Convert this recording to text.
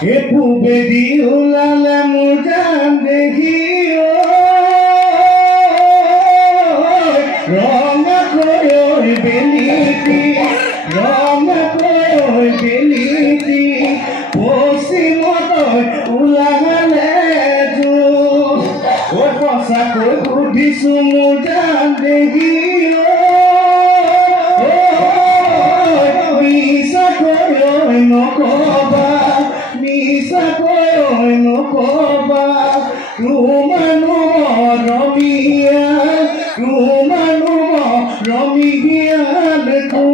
Epu bedi ulala mudan dehiyo Roma koyoy beliti Roma koyoy beliti Posi motoy ulala leju Otosa koy budi sumudan dehiyo Bisa koyoy nokoba Misa koyoy no koba Rumano romia Rumano romia leko